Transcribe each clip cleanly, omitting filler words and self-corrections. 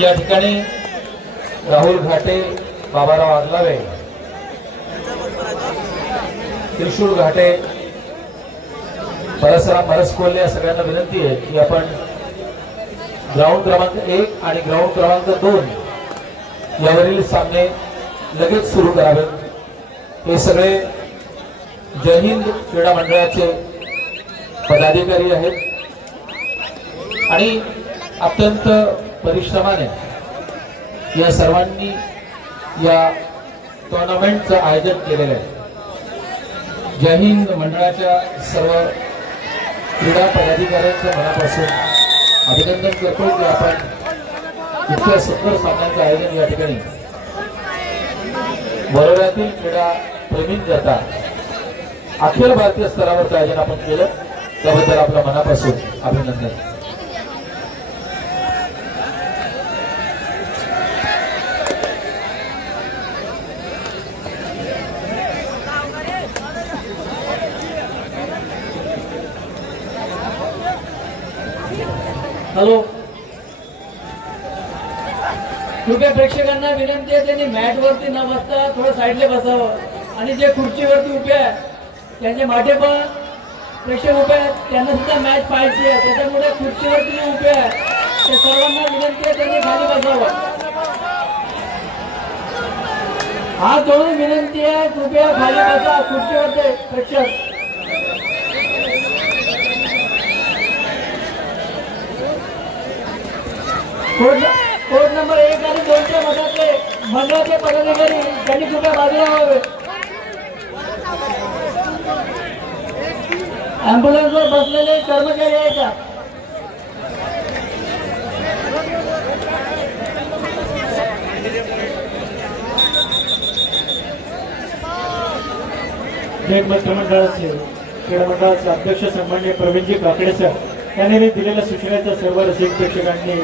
या ठिकाणी राहुल घाटे, बाबाराव आगलावे, त्रिशूल घाटे, परसराम परसकोल्हे या सगळ्यांना विनंती आहे की आपण ग्राउंड क्रमांक 1 आणि ग्राउंड क्रमांक 2 यावरील सामने लगेच सुरू करावेत। हे सगळे जय हिंद क्रीडा मंडळाचे पदाधिकारी आहेत आणि अत्यंत परिश्रमाने या सर्वांनी या टुर्नामेंटचं आयोजन केलेलं आहे। जय हिंद मंडळाच्या सर्व क्रीडा पदाधिकाऱ्यांचं मनापासून अभिनंदन करतो की आपण इतक्या सुंदर सामन्यांचं आयोजन या ठिकाणी वरोऱ्यातील क्रीडा प्रेमींकरता अखिल भारतीय स्तरावरचं आयोजन आपण केलं, त्याबद्दल आपल्या मनापासून अभिनंदन। हॅलो, कृपया प्रेक्षकांना विनंती आहे त्यांनी मॅट वरती न बसता थोडं साईडला बसावं आणि जे खुर्चीवरती उभे आहेत त्यांचे मागे पण प्रेक्षक उभे आहेत, त्यांना सुद्धा मॅच पाहायची आहे, त्याच्यामुळे खुर्चीवरती उभे आहेत त्या सर्वांना विनंती आहे त्यांनी खाली बसावं। हात जोडून विनंती आहे, कृपया खाली बसा खुर्चीवरती प्रेक्षक। कोर्ट नंबर 1 आणि 2च्या मधातले मंडळाचे पदाधिकारी त्यांनी कृपया बाजूला व्हावे। अँब्युलन्सवर बसलेले कर्मचारी आहेत का? जय मध्य मंडळाचे क्रीडा मंडळाचे अध्यक्ष सन्माननीय प्रवीणजी काकडे सर यांनी दिलेल्या सूचनेचं सर्व रसिक प्रेक्षकांनी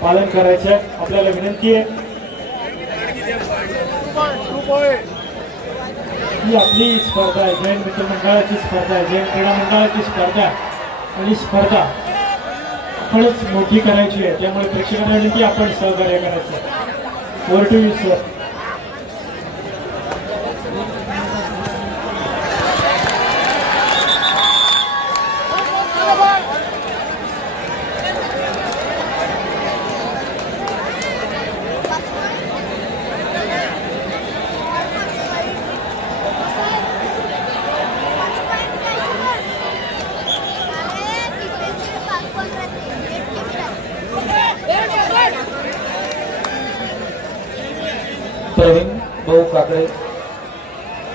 पालन करायचं आपल्याला विनंती आहे। ही आपली स्पर्धा आहे, जैन मित्र मंडळाची स्पर्धा आहे, जैन क्रीडा मंडळाची स्पर्धा आणि स्पर्धा आपणच मोठी करायची आहे, त्यामुळे प्रेक्षकांना विनंती आपण सहकार्य करायचं। Over to you sir. Pravin Bhau Kakade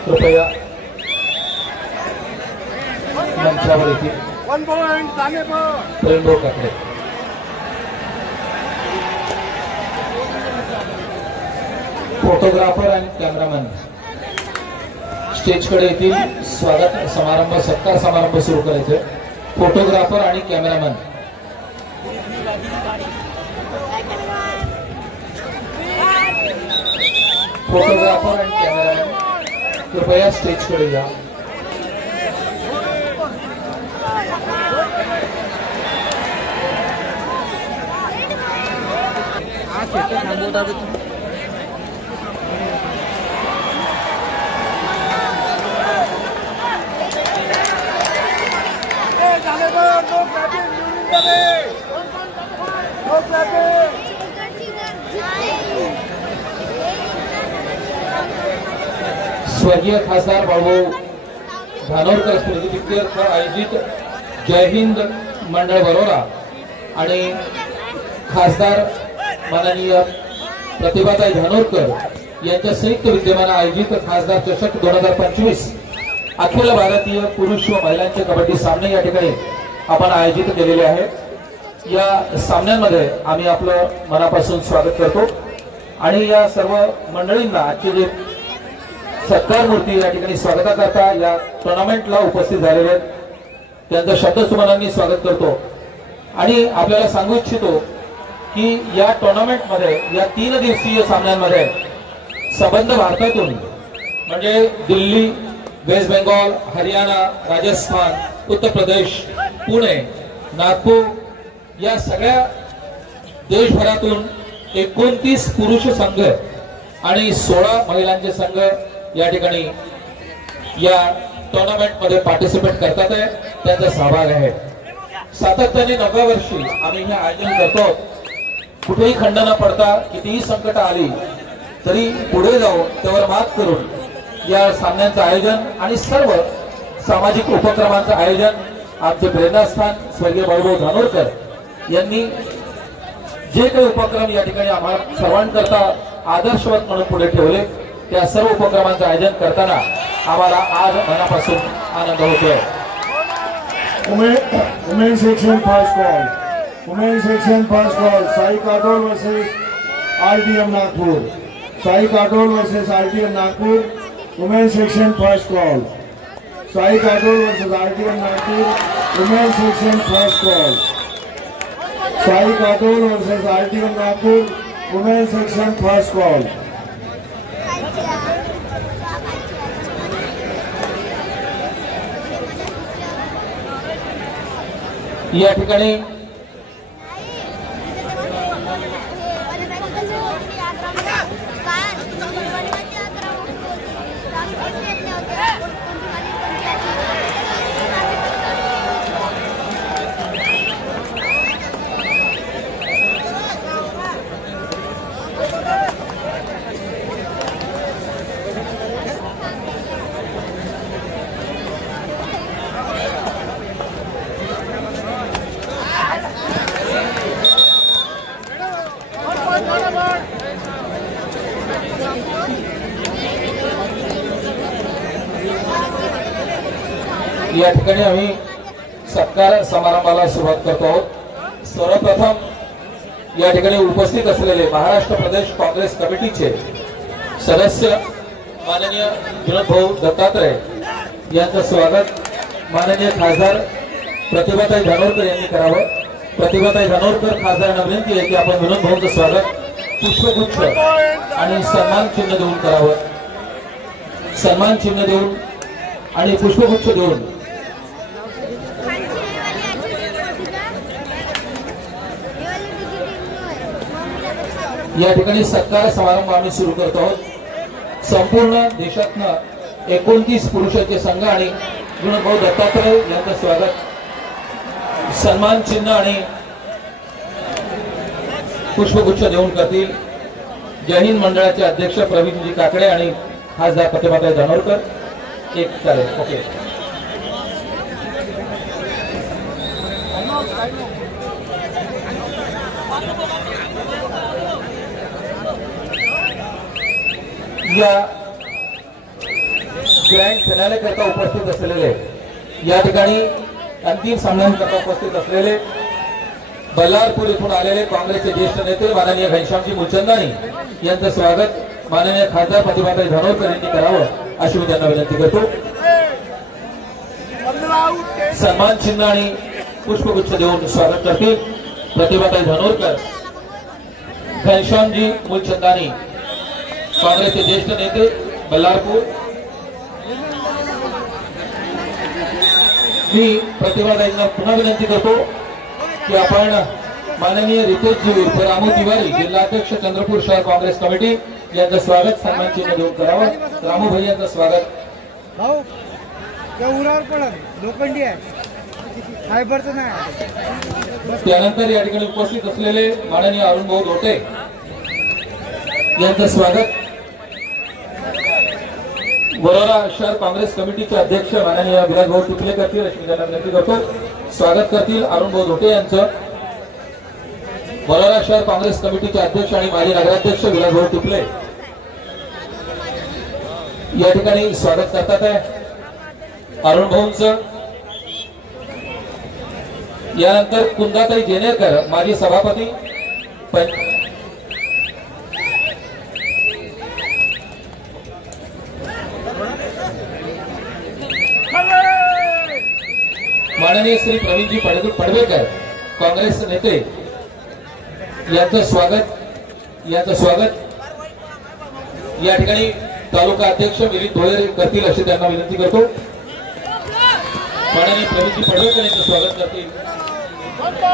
कृपया मंचावर येतील। प्रवीण भाऊ काकडे फोटोग्राफर आणि कॅमेरामॅन स्टेजकडे येतील। स्वागत समारंभ सत्कार समारंभ सुरू करायचे। फोटोग्राफर आणि कॅमेरामॅन फोटोग्राफर आणि कॅमेरामॅन कृपया स्टेजकडे या। स्वर्गीय खासदार बाळू धानोरकर स्मृतिप्रीत्यर्थ आयोजित जय हिंद मंडळ वरोरा आणि खासदार माननीय प्रतिभाताई धानोरकर यांच्या संयुक्त विद्यमाने आयोजित खासदार चषक 2025 अखिल भारतीय पुरुष व महिलांचे कबड्डी सामने या ठिकाणी आपण आयोजित केलेले आहेत। या सामन्यांमध्ये आम्ही आपलं मनापासून स्वागत करतो आणि या सर्व मंडळींना आजचे जे सत्कार मूर्ती या ठिकाणी स्वागताकरता या टुर्नामेंटला उपस्थित झालेले आहेत, त्यांचं शब्दसुमनांनी स्वागत करतो आणि आपल्याला सांगू इच्छितो की या टुर्नामेंटमध्ये या 3 दिवसीय सामन्यांमध्ये संबंध भारतातून म्हणजे दिल्ली, वेस्ट बेंगॉल, हरियाणा, राजस्थान, उत्तर प्रदेश, पुणे, नागपूर या सगळ्या देशभरातून 29 पुरुष संघ आणि 16 महिलांचे संघ या ठिकाणी या टुर्नामेंटमध्ये पार्टिसिपेट करतात आहे, त्यांचा सहभाग आहे। सातत्याने 9व्या वर्षी आम्ही हे आयोजन करतो। कुठेही खंड न पडता कितीही संकट आली तरी पुढे जाऊन त्यावर मात करून या सामन्यांचं आयोजन आणि सर्व सामाजिक उपक्रमांचं आयोजन आमचे प्रेरणास्थान स्वर्गीय बाळूभाऊ धानोरकर यांनी जे काही उपक्रम या ठिकाणी आम्हाला सर्वांकरता आदर्शवत म्हणून पुढे ठेवले, त्या सर्व उपक्रमांचं आयोजन करताना आम्हाला आज मनापासून आनंद होतोय। Women section first call, women section first call, Sai Katol versus RTM Nagpur, Sai Katol versus RTM Nagpur, women section first call, Sai Katol versus RTM Nagpur, women section first call, Sai Katol versus RTM Nagpur, women section first call. या ठिकाणी या ठिकाणी आम्ही सत्कार समारंभाला सुरुवात करतो आहोत। सर्वप्रथम या ठिकाणी उपस्थित असलेले महाराष्ट्र प्रदेश काँग्रेस कमिटीचे सदस्य माननीय विनोदभाऊ दत्तात्रय यांचं स्वागत माननीय खासदार प्रतिभाताई धानोरकर यांनी करावं। प्रतिभाताई धानोरकर खासदारांना विनंती आहे की आपण विनोदभाऊंचं स्वागत पुष्पगुच्छ आणि सन्मान चिन्ह देऊन करावं। सन्मान चिन्ह देऊन आणि पुष्पगुच्छ देऊन या ठिकाणी सत्कार समारंभ आम्ही सुरू करतो आहोत। संपूर्ण देशातनं 29 पुरुषांचे संघ आणि विनोदभाऊ दत्तात्रय यांचं स्वागत सन्मान चिन्ह आणि पुष्पगुच्छ देऊन करतील। जय हिंद मंडळाचे अध्यक्ष प्रवीणजी काकडे आणि खासदार प्रतिभाताई धानोरकर एक चालेल ओके। या ग्रँड फिनाले करता उपस्थित असलेले या ठिकाणी अंतिम सामन्यांकरता उपस्थित असलेले बल्लारपूर येथून आलेले काँग्रेसचे ज्येष्ठ नेते माननीय घनश्यामजी मुलचंदानी यांचं स्वागत माननीय खासदार प्रतिभाताई धानोरकर यांनी करावं अशी मी त्यांना विनंती करतो। सन्मान चिन्ह आणि पुष्पगुच्छ देऊन स्वागत करतील प्रतिभाताई धानोरकर, घनश्यामजी मुलचंदानी काँग्रेसचे ज्येष्ठ नेते बल्लारपूर। मी प्रतिभाताईंना पुन्हा विनंती करतो की आपण माननीय रितेशजी उर्फ रामू तिवारी जिल्हाध्यक्ष चंद्रपूर शहर काँग्रेस कमिटी यांचं स्वागत सन्मान चिन्ह देऊन करावं। रामू भाई यांचं स्वागत। भाऊ उरावर पडत लोखंडी आहे फायबरचं नाही। त्यानंतर या ठिकाणी उपस्थित असलेले माननीय अरुणभाऊ धोटे यांचं स्वागत। वरोरा शहर काँग्रेस कमिटीचे अध्यक्ष माननीय विलासभाऊ टिपले करतील अशी त्यांना विनंती करतो। स्वागत करतील अरुणभाऊ धोटे यांचं। वरोरा शहर काँग्रेस कमिटीचे अध्यक्ष आणि माजी नगराध्यक्ष विलासभाऊ टिपले या ठिकाणी स्वागत करतात आहे अरुणभाऊंचं। यानंतर कुंदाताई जेनेरकर माजी सभापती माननीय श्री प्रवीणजी पडवेकर काँग्रेस नेते यांचं स्वागत या ठिकाणी तालुका अध्यक्ष मिलिंद भोयर करतील अशी त्यांना विनंती करतो. माननीय प्रवीणजी पडवेकर यांचं स्वागत करतील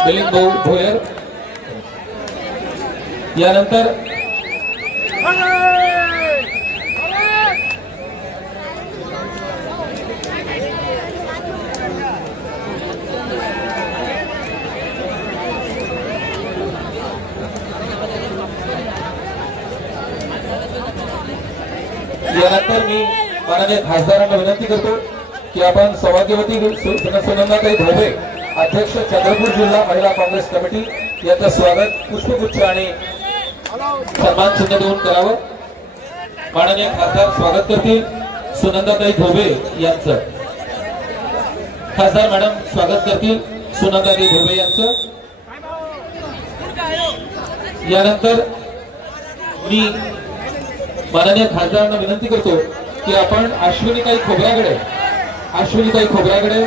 मिलिंद भोयर. यानंतर मी माननीय खासदारांना विनंती करतो की आपण सौभाग्यवती सुनंदाताई धोबे अध्यक्ष चंद्रपूर जिल्हा महिला काँग्रेस कमिटी यांचं स्वागत पुष्पगुच्छ आणि सन्मान चिन्ह देऊन करावं. माननीय खासदार स्वागत करतील सुनंदाताई धोबे यांचं. खासदार मॅडम स्वागत करतील सुनंदाताई धोबे यांचं. यानंतर मी माननीय खासदारांना विनंती करतो की आपण अश्विनीताई खोब्रागडे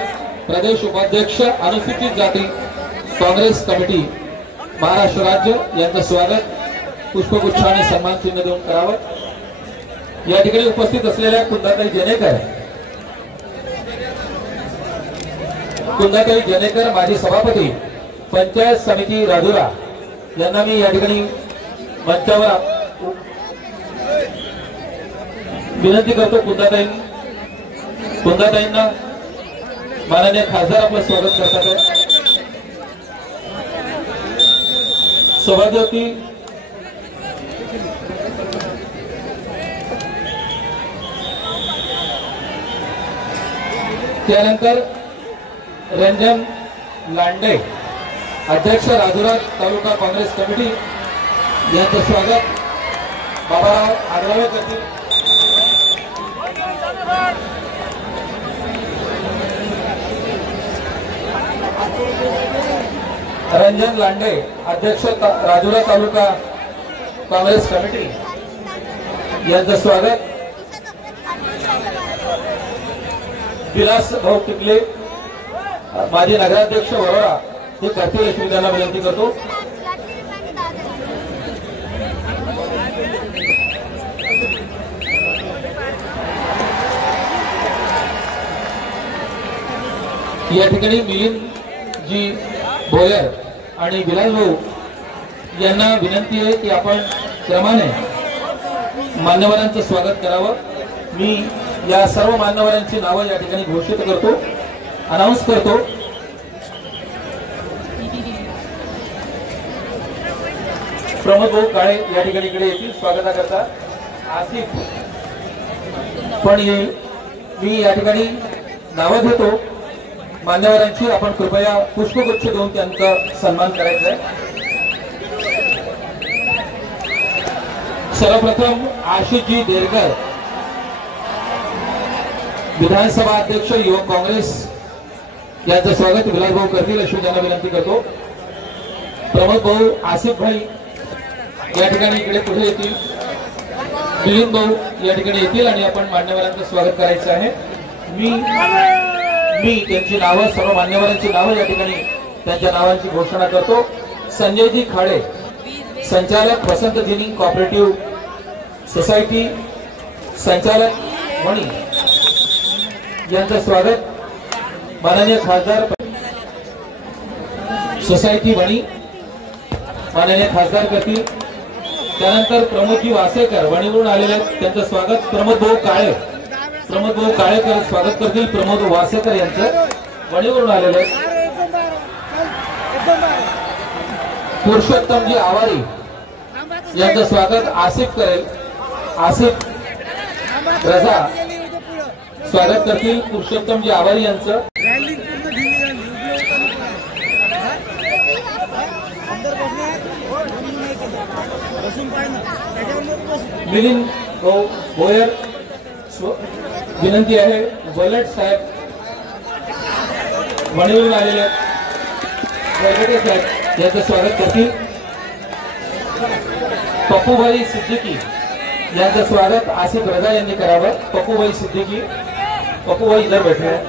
प्रदेश उपाध्यक्ष अनुसूचित जाती काँग्रेस कमिटी महाराष्ट्र राज्य यांचं स्वागत पुष्पगुच्छ आणि सन्मान चिन्ह देऊन करावं. या ठिकाणी उपस्थित असलेल्या कुंदाताई जनेकर माजी सभापती पंचायत समिती राजुरा यांना मी या ठिकाणी मंचावर विनंती करतो. कुंदाताईंना माननीय खासदार आपलं स्वागत करतात. सौभाग्यवती त्यानंतर रंजन लांडे अध्यक्ष राजुरा तालुका काँग्रेस कमिटी यांचं स्वागत बाबाराव आडरावे करतील. रंजन लांडे अध्यक्ष राजुरा तालुका काँग्रेस कमिटी यांचं स्वागत. विलास भाऊ टिकले माजी नगराध्यक्ष वरोरा हे करतील अशी त्यांना विनंती करतो. या ठिकाणी मिलिंदजी भोयर आणि विलास भाऊ यांना विनंती आहे की आपण क्रमाने मान्यवरांचं स्वागत करावं. मी या सर्व मान्यवरांची नावं या ठिकाणी घोषित करतो, अनाउन्स करतो. प्रमोद भाऊ काळे या ठिकाणी इकडे येतील स्वागताकरता. आसिफ पण येईल. मी या ठिकाणी नावं घेतो मान्यवरांची. आपण कृपया पुष्पगुच्छ देऊन त्यांचा सन्मान करायचा आहे. सर्वप्रथम आशिषजी देरकर विधानसभा अध्यक्ष युवक काँग्रेस यांचं स्वागत विलासभाऊ करतील अशी त्यांना विनंती करतो. प्रमोद भाऊ आसिफ भाई या ठिकाणी इकडे पुढे येतील. मिलिंद भाऊ या ठिकाणी येतील आणि आपण मान्यवरांचं स्वागत करायचं आहे. मी त्यांची नावं सर्व मान्यवरांची नावं या ठिकाणी त्यांच्या नावांची घोषणा करतो. संजयजी खाडे संचालक वसंत जिनिंग कोऑपरेटिव्ह सोसायटी संचालक वणी यांचं स्वागत. माननीय खासदार सोसायटी वणी माननीय खासदार करतील. त्यानंतर प्रमोदजी वासेकर वणीवरून आलेले आहेत त्यांचं स्वागत. प्रमोद भाऊ काळेकर स्वागत करतील. प्रमोद वासेकर यांचं वणीवरून आलेले आहेत. पुरुषोत्तमजी आवारी यांचं स्वागत आसिफ करेल. आसिफ रजा स्वागत करतील पुरुषोत्तमजी आवारी यांचं. मिलिंद भोयर विनंती आहे. वलट साहेब वणीवरून आलेले वरगटे साहेब यांचं स्वागत करतील. पप्पूभाई सिद्दीकी यांचं स्वागत आसिफ रजा यांनी करावं. पप्पूभाई सिद्दीकी, पप्पूभाई इधर बैठे हैं.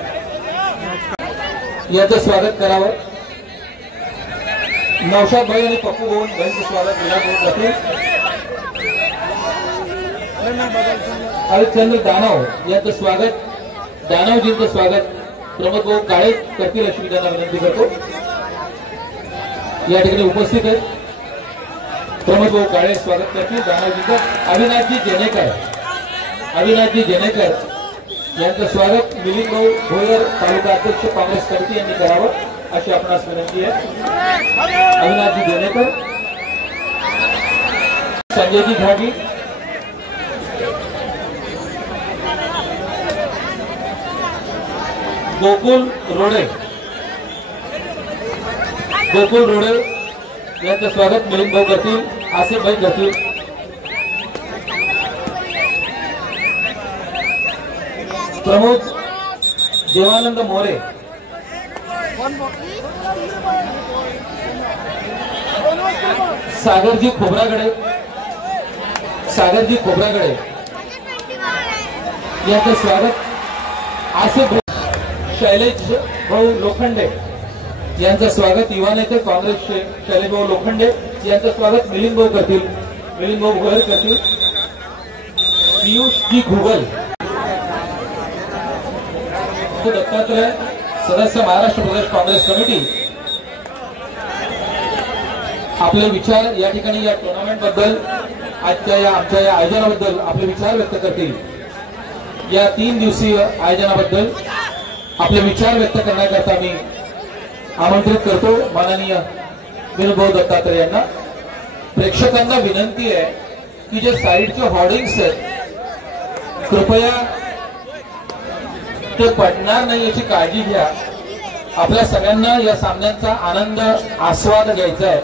यांचं स्वागत करावं. नौशाद भाई आणि पप्पू भाऊ यांचं स्वागत विराट जातील. हरिश्चंद्र दानव यांचं स्वागत, दानवजींचं स्वागत प्रमोद भाऊ काळे करतील अशी मी त्यांना विनंती करतो. या ठिकाणी उपस्थित आहेत प्रमोद भाऊ काळे स्वागत करतील दानवजींचं. अविनाशजी जेनेकर यांचं स्वागत मिलिंद भाऊ भोयर तालुका अध्यक्ष काँग्रेस कमिटी यांनी करावं अशी आपणास विनंती आहे. अविनाशजी जेनेकर, संजयजी घागी, गोकुल रोडे यांचं स्वागत मिलिंद भाऊ करतील, आसिफ भाई करतील. प्रमोद देवानंद मोरे, सागरजी खोब्रागडे यांचं स्वागत. आसिफ शैलेश भाऊ लोखंडे यांचं स्वागत. युवा नेते काँग्रेसचे शैलेश भाऊ लोखंडे यांचं स्वागत मिलिंद भाऊ करतील, मिलिंद भाऊ भोयर करतील. पियुष जी घुगल दत्तात्रय सदस्य महाराष्ट्र प्रदेश काँग्रेस कमिटी आपले विचार या ठिकाणी या टुर्नामेंट बद्दल आजच्या आमच्या या आयोजनाबद्दल आपले विचार व्यक्त करतील. या 3 दिवसीय आयोजनाबद्दल आपले विचार व्यक्त करण्याकरता मी आमंत्रित करतो माननीय विनोद भाऊ दत्तात्रय यांना. प्रेक्षकांना विनंती आहे की जे साईडचे होर्डिंग्स आहेत कृपया ते पडणार नाही याची काळजी घ्या. आपल्या सगळ्यांना या सामन्यांचा आनंद आस्वाद घ्यायचा आहे.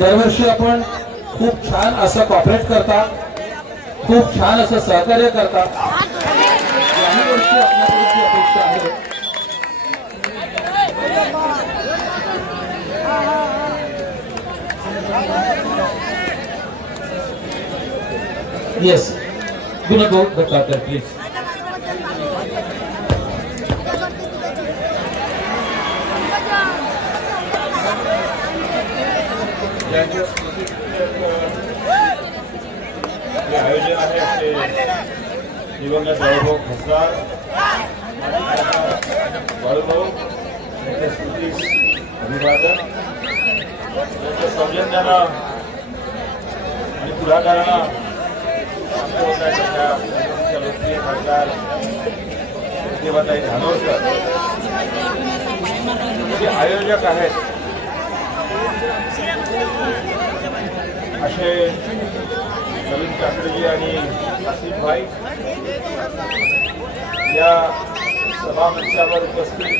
दरवर्षी आपण खूप छान असं कॉपरेट करता, खूप छान असं सहकार्य करता. याही वर्षी आपल्याकडची अपेक्षा आहे येस विनोद भाऊ दत्तात्रय प्लीज. जे आयोजन आहे ते दिवंगत बाळूभाऊ खासदार बाळूभाऊ यांच्या स्मृतीस अभिवादन. त्यांच्या सौजन्याला आणि पुढाकाराला लोकप्रिय खासदार देवाताई धानोरकर जे आयोजक आहेत असे नवीन काकडेजी आणि आसिफ भाई या सभामंचावर उपस्थित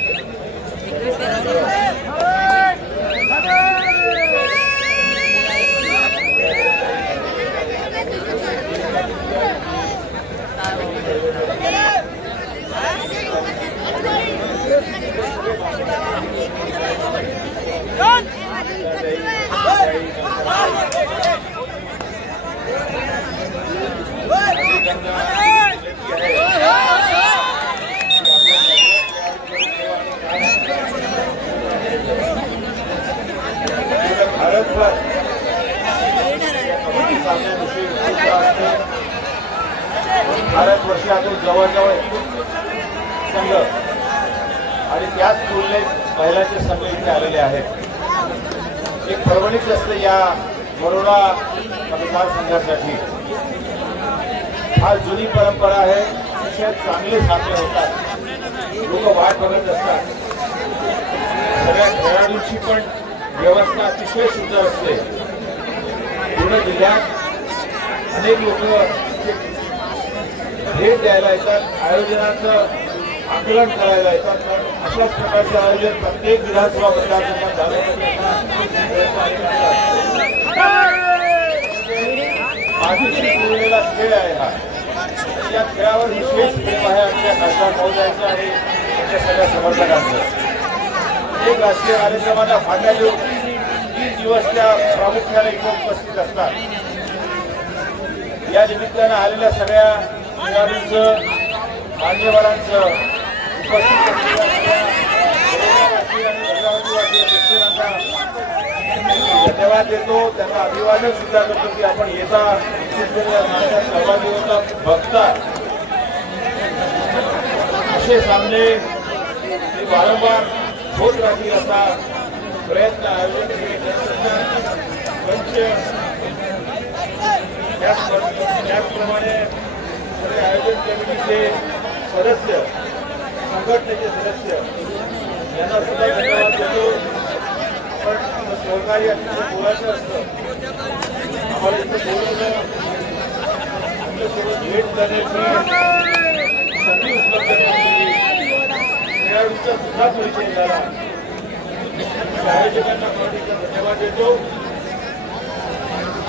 भारतभर भारतवर्षातून जवळजवळ संघ आणि त्याच तुलनेत महिलांचे संघ इथे आलेले आहेत. एक परवणीच असते या बरोडा मतदारसंघासाठी. फार जुनी परंपरा आहे. अतिशय चांगले सामने होतात, लोक वाट बघत असतात. सगळ्या खेळाडूंची पण व्यवस्था अतिशय सुंदर असते. पूर्ण जिल्ह्यात अनेक लोक भेट द्यायला येतात, आयोजनाचं आकलन करायला येतात. कारण अशाच प्रकारचे आयोजन प्रत्येक विधानसभा मतदारसंघात झालं. आधीची पूर्णेला खेळ आहे हा. या खेळावर विशेष प्रेम आहे आमच्या खासदार महोदयाचं आणि त्यांच्या सगळ्या समर्थकांचं. एक राष्ट्रीय कार्यक्रमाला फाट्या देऊन 3 दिवस त्या प्रामुख्याने इथे उपस्थित असतात. या निमित्तानं आलेल्या सगळ्या खेळाडूंचं मान्यवरांचं उपस्थित असलेल्या भद्रावती आणि भद्रावतीवासी प्रेक्षकांना धन्यवाद देतो, त्यांना अभिवादन सुद्धा करतो की आपण येता निश्चितपणे या नाटकात सहभागी होता, बघता. असे सामने वारंवार होत राहतील असा प्रयत्न आयोजन त्याचप्रमाणे आयोजन समितीचे सदस्य, संघटनेचे सदस्य यांना सुद्धा धन्यवाद देतो. पण सहकार्य अतिशय बोलायचं असतं. आम्हाला इथं बोलवलं, आपल्यासोबत भेट करण्याची संधी उपलब्ध करून दिली, खेळाडूंचा सुद्धा परिचय झाला. आयोजकांना धन्यवाद देतो.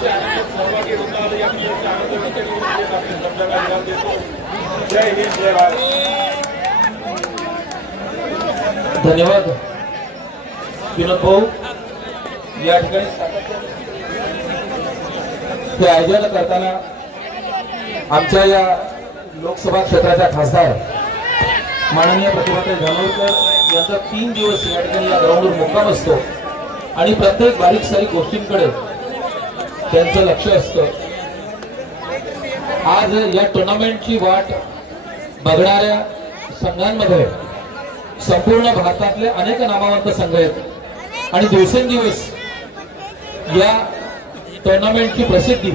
सहभागी होता आले आम्ही आनंद व्यक्त करून आपले शब्दाला विराम देतो. जय हिंद, जय भारत. धन्यवाद विनोद भाऊ. या ठिकाणी हे आयोजन करताना आमच्या या लोकसभा क्षेत्राच्या खासदार माननीय प्रतिभाताई धानोरकर यांचा 3 दिवस या ठिकाणी या ग्राउंडवर मुक्काम असतो आणि प्रत्येक बारीक सारीक गोष्टींकडे त्यांचं लक्ष असतं. आज या टुर्नामेंटची वाट बघणाऱ्या संघांमध्ये संपूर्ण भारतातले अनेक नामवंत संघ आहेत आणि दिवसेंदिवस या टुर्नामेंटची प्रसिद्धी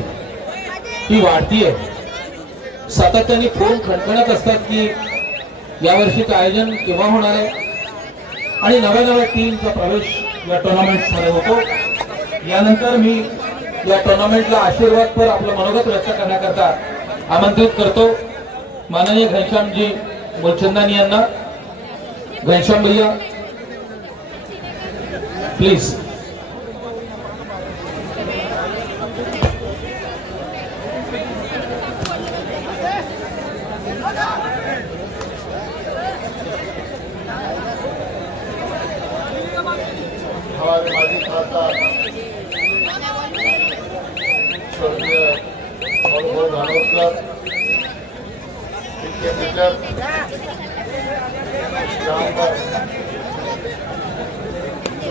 ही वाढतीये. सातत्याने फोन खणखणत असतात की यावर्षीचं आयोजन केव्हा होणार आहे आणि नव्या नव्या टीमचा प्रवेश या टुर्नामेंटमध्ये होतो. यानंतर मी या टुर्नामेंटला आशीर्वादपर आपलं मनोगत व्यक्त करण्याकरता आमंत्रित करतो माननीय घनश्यामजी मुलचंदानी यांना. घनश्याम भैया प्लीज. हमारे माजी खासदार स्वर्गीय भाऊ धानोरकर, इनके लीडर यहाँ पर जो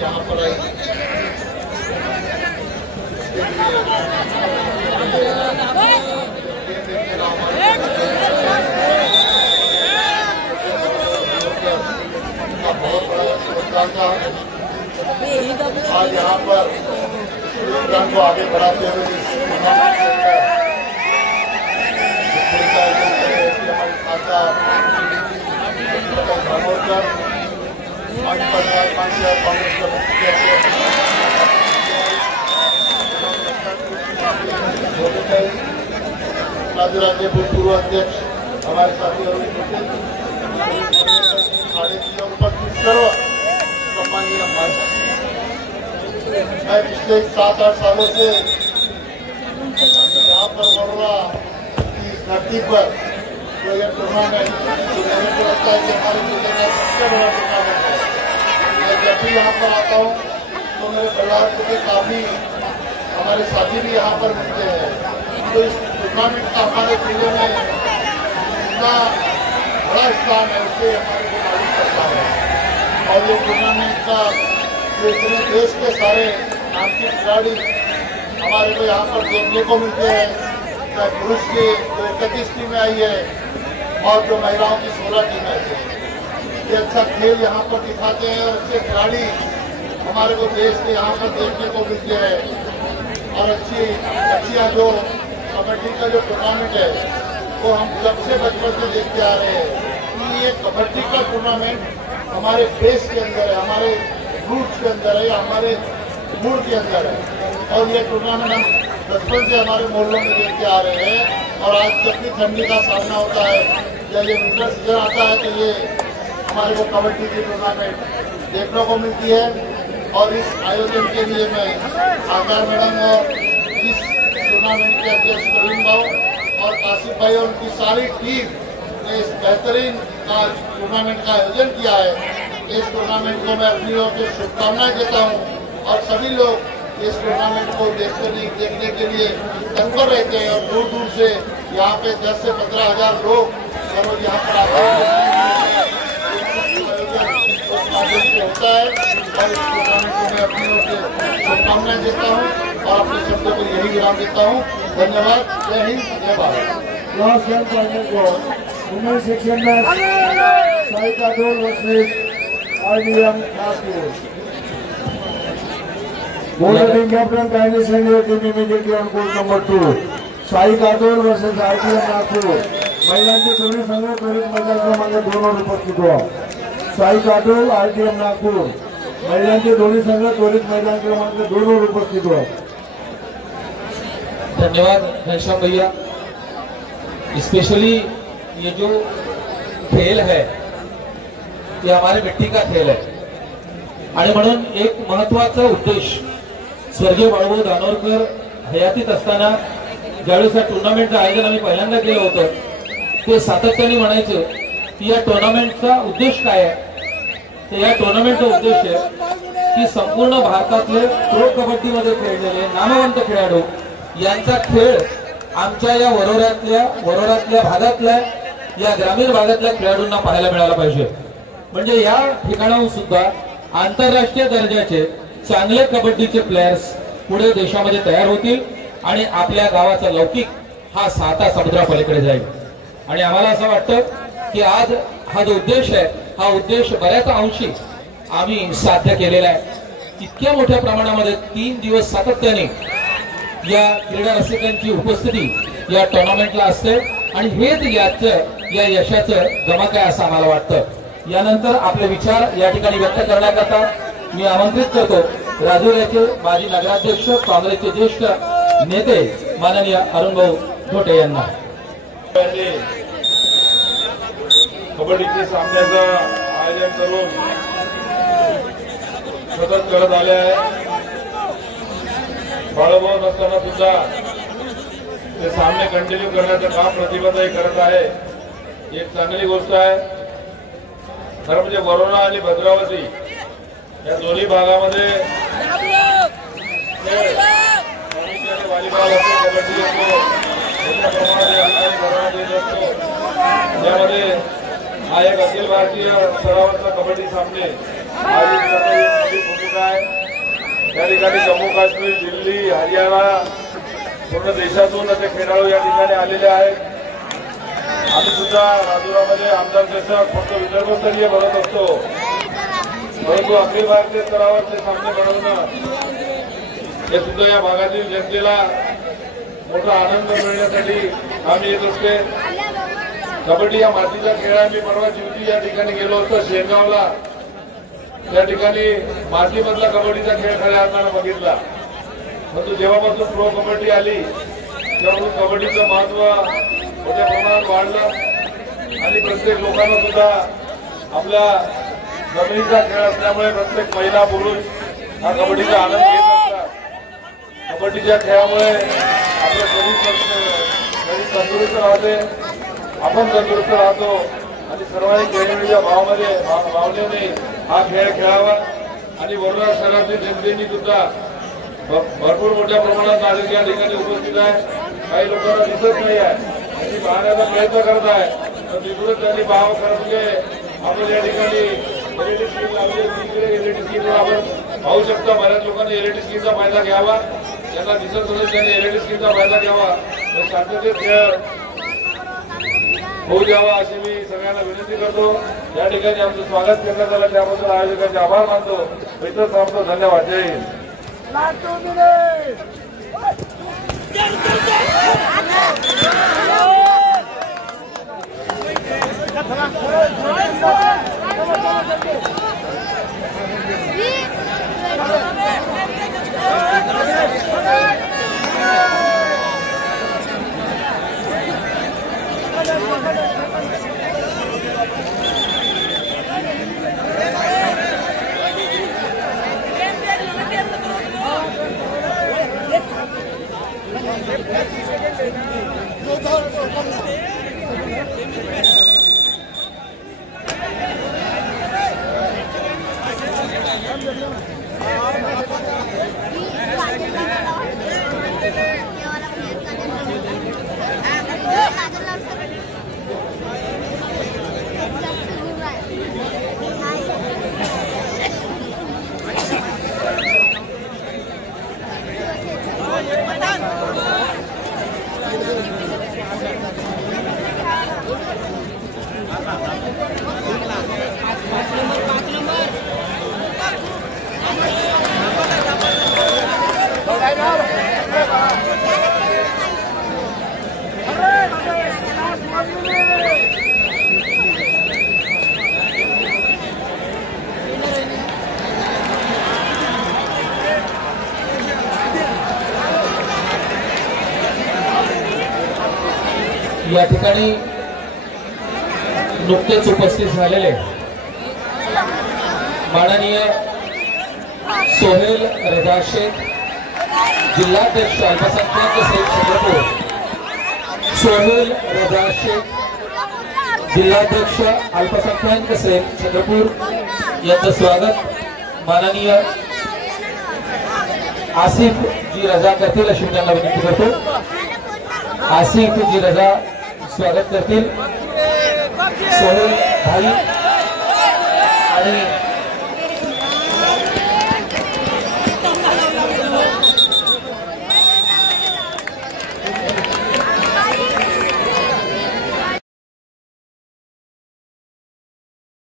यहाँ पर आई बहुत बड़ा योगदान था. आज यहाँ पर योगदान को आगे बढ़ाते हुए इस टूर्नामेंट के अंदर हमारे खासा धानोरकर माजी पंचायत कांग्रेस के मुख्य राज्य भूतपूर्व अध्यक्ष हमारे साथी अरुण उपस्थित सर्व सम्मानीय भाषण. मैं पिछले 7-8 सालों से यहाँ पर बड़ौदा की धरती पर जो यह टूर्नामेंट जो मेरे को लगता है कि हमारे जिले का सबसे बड़ा टूर्नामेंट है. मैं जब भी यहाँ पर आता हूँ तो मेरे परिवार के काफी हमारे साथी भी यहाँ पर मिलते हैं. तो इस टूर्नामेंट का हमारे जिले में इतना बड़ा स्थान है, उससे हमारे को मालूम करता है. और ये टूर्नामेंट का जो इतने देश के सारे नामांकित खिलाड़ी हमारे को यहाँ पर देखने को मिलते हैं, चाहे पुरुष की जो 31 टीमें आई है और जो महिलाओं की 16 टीमें आई है. ये अच्छा खेल यहाँ पर दिखाते हैं और अच्छे खिलाड़ी हमारे को देश के यहाँ पर देखने को मिलते हैं. और अच्छी जो कबड्डी का जो टूर्नामेंट है वो हम जब से बचपन से देखते आ रहे हैं कि ये कबड्डी का टूर्नामेंट हमारे देश के अंदर है, हमारे रूट्स के अंदर है, या हमारे मूड के अंदर है. और ये टूर्नामेंट हम बचपन से हमारे मोहल्लों में देखते आ रहे हैं. और आज जब भी ठंडी का सामना होता है या ये विंटर सीजन आता है तो ये हमारे को कबड्डी की टूर्नामेंट देखने को मिलती है. और इस आयोजन के लिए मैं आकार मैडम और इस टूर्नामेंट के अध्यक्ष प्रवीण भाऊ और काशिफ भाई और उनकी सारी टीम ने इस बेहतरीन टूर्नामेंट का आयोजन किया है. इस टूर्नामेंट को मैं अपनी ओर से शुभकामनाएं देता हूं और सभी लोग इस टूर्नामेंट को देखने के लिए तत्पर रहते हैं और दूर दूर से यहाँ पे 10 से 15 हजार लोग जब यहाँ पर आते हैं होता है। और इस टूर्नामेंट को मैं अपनी ओर से शुभकामनाएं देता हूँ और अपने शब्दों को यही विराम देता हूँ। धन्यवाद। जय हिंद, जय Bharat. Last and final goal. Women's section match. Sai Kadol versus IDM Nagpur. Bowling captain kindly send your team immediately on court number 2. Sai Kadol versus IDM Nagpur. महिलांचे दोन्ही संघ त्वरित मैदान क्रमांक 2 वर उपस्थित व्हा. साई काटोल IDM नागपूर. महिलांचे दोन्ही संघ त्वरित मैदान क्रमांक 2 वर उपस्थित व्हा. धन्यवाद घनश्याम भैया। स्पेशली ये जो खेल है ये हमारे मिट्टी का खेल है आणि म्हणून एक महत्वाचा उद्देश स्वर्गीय बाळूभाऊ दानोरकर हयातीत असताना ज्यावेळेस या टुर्नामेंटचं आयोजन आम्ही पहिल्यांदा केलं होतं ते सातत्याने म्हणायचं की या टुर्नामेंटचा उद्देश काय आहे. तर या टुर्नामेंटचा उद्देश आहे की संपूर्ण भारतातले प्रो कबड्डीमध्ये खेळलेले नामवंत खेळाडू यांचा खेळ आमच्या या वरोरातल्या भागातल्या या ग्रामीण भागातल्या खेळाडूंना पाहायला मिळाला पाहिजे. म्हणजे या ठिकाणाहून सुद्धा आंतरराष्ट्रीय दर्जाचे चांगले कबड्डीचे प्लेयर्स पुढे देशामध्ये तयार होतील आणि आपल्या गावाचा लौकिक हा साता समुद्रापलीकडे जाईल. आणि आम्हाला असं वाटतं की आज हा जो उद्देश आहे हा उद्देश बऱ्याच अंशी आम्ही साध्य केलेला आहे. इतक्या मोठ्या प्रमाणामध्ये 3 दिवस सातत्याने या क्रीडा रसिकांची उपस्थिती या टुर्नामेंटला असते आणि हेच या यशाचं गमक आहे असं आम्हाला वाटतं. यानंतर आपले विचार या ठिकाणी व्यक्त करण्याकरता मी आमंत्रित करतो राजुऱ्याचे माजी नगराध्यक्ष काँग्रेसचे ज्येष्ठ नेते माननीय अरुणभाऊ धोटे यांना. कबड्डीच्या सामन्याचं आयोजन करून सतत करत आले आहे. बाळूभाऊ नसताना सुद्धा ते सामने कंटिन्यू करण्याचं काम प्रतिभाताई करत आहे. एक चांगली गोष्ट आहे. खरं म्हणजे वरोरा आणि भद्रावती या दोन्ही भागामध्ये व्हॉलीबॉल असतो, कबड्डी असतो, मोठ्या प्रमाणात या ठिकाणी भरवण्यात येत असतो. यामध्ये हा एक अखिल भारतीय स्तरावरचा कबड्डी सामने आयोजित करण्याची भूमिका आहे. या ठिकाणी जम्मू काश्मीर, दिल्ली, हरियाणा पूर्ण देशातून असे खेळाडू या ठिकाणी आलेले आहेत. आम्ही सुद्धा राजुरामध्ये आमदार देशात फक्त विदर्भस्तरीय भरत असतो, परंतु अखिल भारतीय स्तरावरचे सामने बनवणं हे सुद्धा या भागातील जनतेला मोठा आनंद मिळण्यासाठी आम्ही येत असते. कबड्डी या मातीचा खेळ आहे. मी परवा जिवती या ठिकाणी गेलो होतो शेगावला. त्या ठिकाणी मातीमधला कबड्डीचा खेळ खऱ्या अर्थानं बघितला. परंतु जेव्हापासून प्रो कबड्डी आली तेव्हापासून कबड्डीचं महत्व मोठ्या प्रमाणात वाढलं आणि प्रत्येक लोकांना सुद्धा आपल्या जमिनीचा खेळ असल्यामुळे प्रत्येक महिला पुरुष हा कबड्डीचा आनंद घेत असतात. कबड्डीच्या खेळामुळे आपलं शरीर तंदुरुस्त राहते, आपण तंदुरुस्त राहतो आणि सर्वांनी खेळण्याच्या भावनेने हा खेळ खेळावा. आणि वरोरा शहरातील जनतेने सुद्धा भरपूर मोठ्या प्रमाणात नागरिक या ठिकाणी उपस्थित आहे. काही लोकांना दिसत नाही आहे, त्यांनी पाहण्याचा प्रयत्न करत आहे, तर तिकडून त्यांनी भाव करत आपण या ठिकाणी एलईडी स्क्रीन लावली. एलईडी स्क्रीनवर आपण पाहू शकता. बऱ्याच लोकांनी एलईडी स्क्रीनचा फायदा घ्यावा. ज्यांना दिसत नसेल त्यांनी एलईडी स्क्रीनचा फायदा घ्यावा. तर शांततेत खेळ होऊ द्यावा अशी मी सगळ्यांना विनंती करतो. या ठिकाणी आमचं स्वागत करण्यात आलं त्याबद्दल आयोजकांचे आभार मानतो. इथंच थांबतो. धन्यवाद. जय हिंद. या ठिकाणी नुकतेच उपस्थित झालेले माननीय सोहेल रजा शेख जिल्हाध्यक्ष अल्पसंख्याक सेल चंद्रपूर, सोहेल रजा शेख जिल्हाध्यक्ष अल्पसंख्याक सेल चंद्रपूर यांचं स्वागत माननीय आसिफ जी रजा करतील अशी मी त्यांना विनंती करतो. आसिफ जी रजा स्वागत करतील. सोहेल भाई आणि